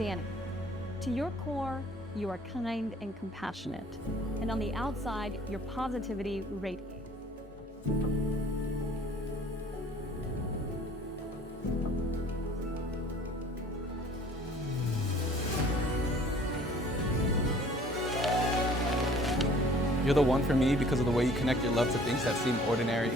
Danny. To your core, you are kind and compassionate. And on the outside, your positivity radiates. You're the one for me because of the way you connect your love to things that seem ordinary.